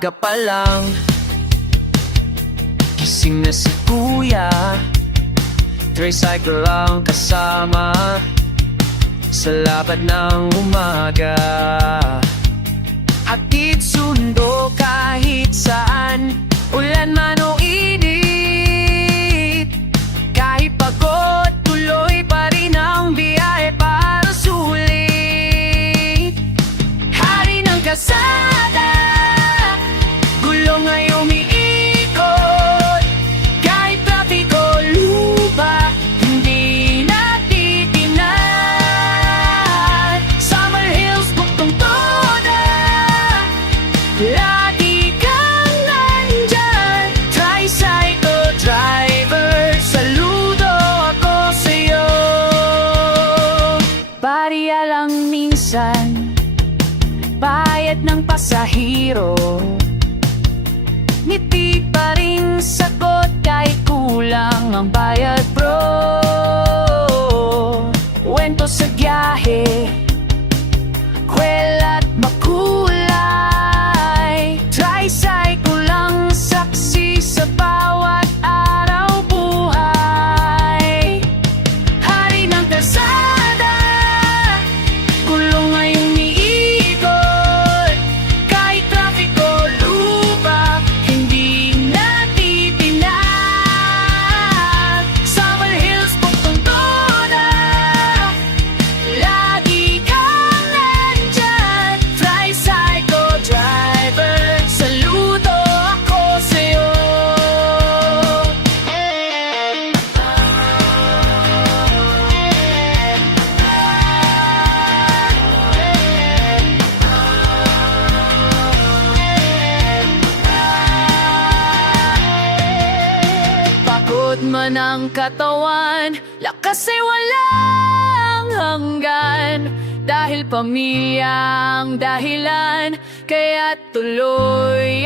Maaga pa lang, gising na si kuya. Tricycle ang kasama sa lapad ng umaga. Hatid sundo kahit saan, ulan man o init. Kahit pagod, tuloy pa rin ang biyahe para sulit. Hari ng kasada, gulong ay umiikot. Kahit trapiko, lupa, hindi natitinag. Summer Hills, buktong toda, lagi kang nandyan. Tricycle driver, saludo ako sa'yo. Barya lang minsan, bayad ng pasahero. Ngiti pa rin sagot kahit kulang ang bayad, bro. Wento sa biyahe, kwela't makulay. Tricycle lang saksi sa bawat araw buhay. Hari ng kalsada, gulong ay umiikot. Kahit trapiko, lupa, hindi natitinag. Summer Hills, buktong toda, lagi kang nandyan. Tricycle driver, saludo ako sa'yo. Pagod man ang katawan, lakas ay walang hanggan. Dahil pamilya ang dahilan, kaya tuloy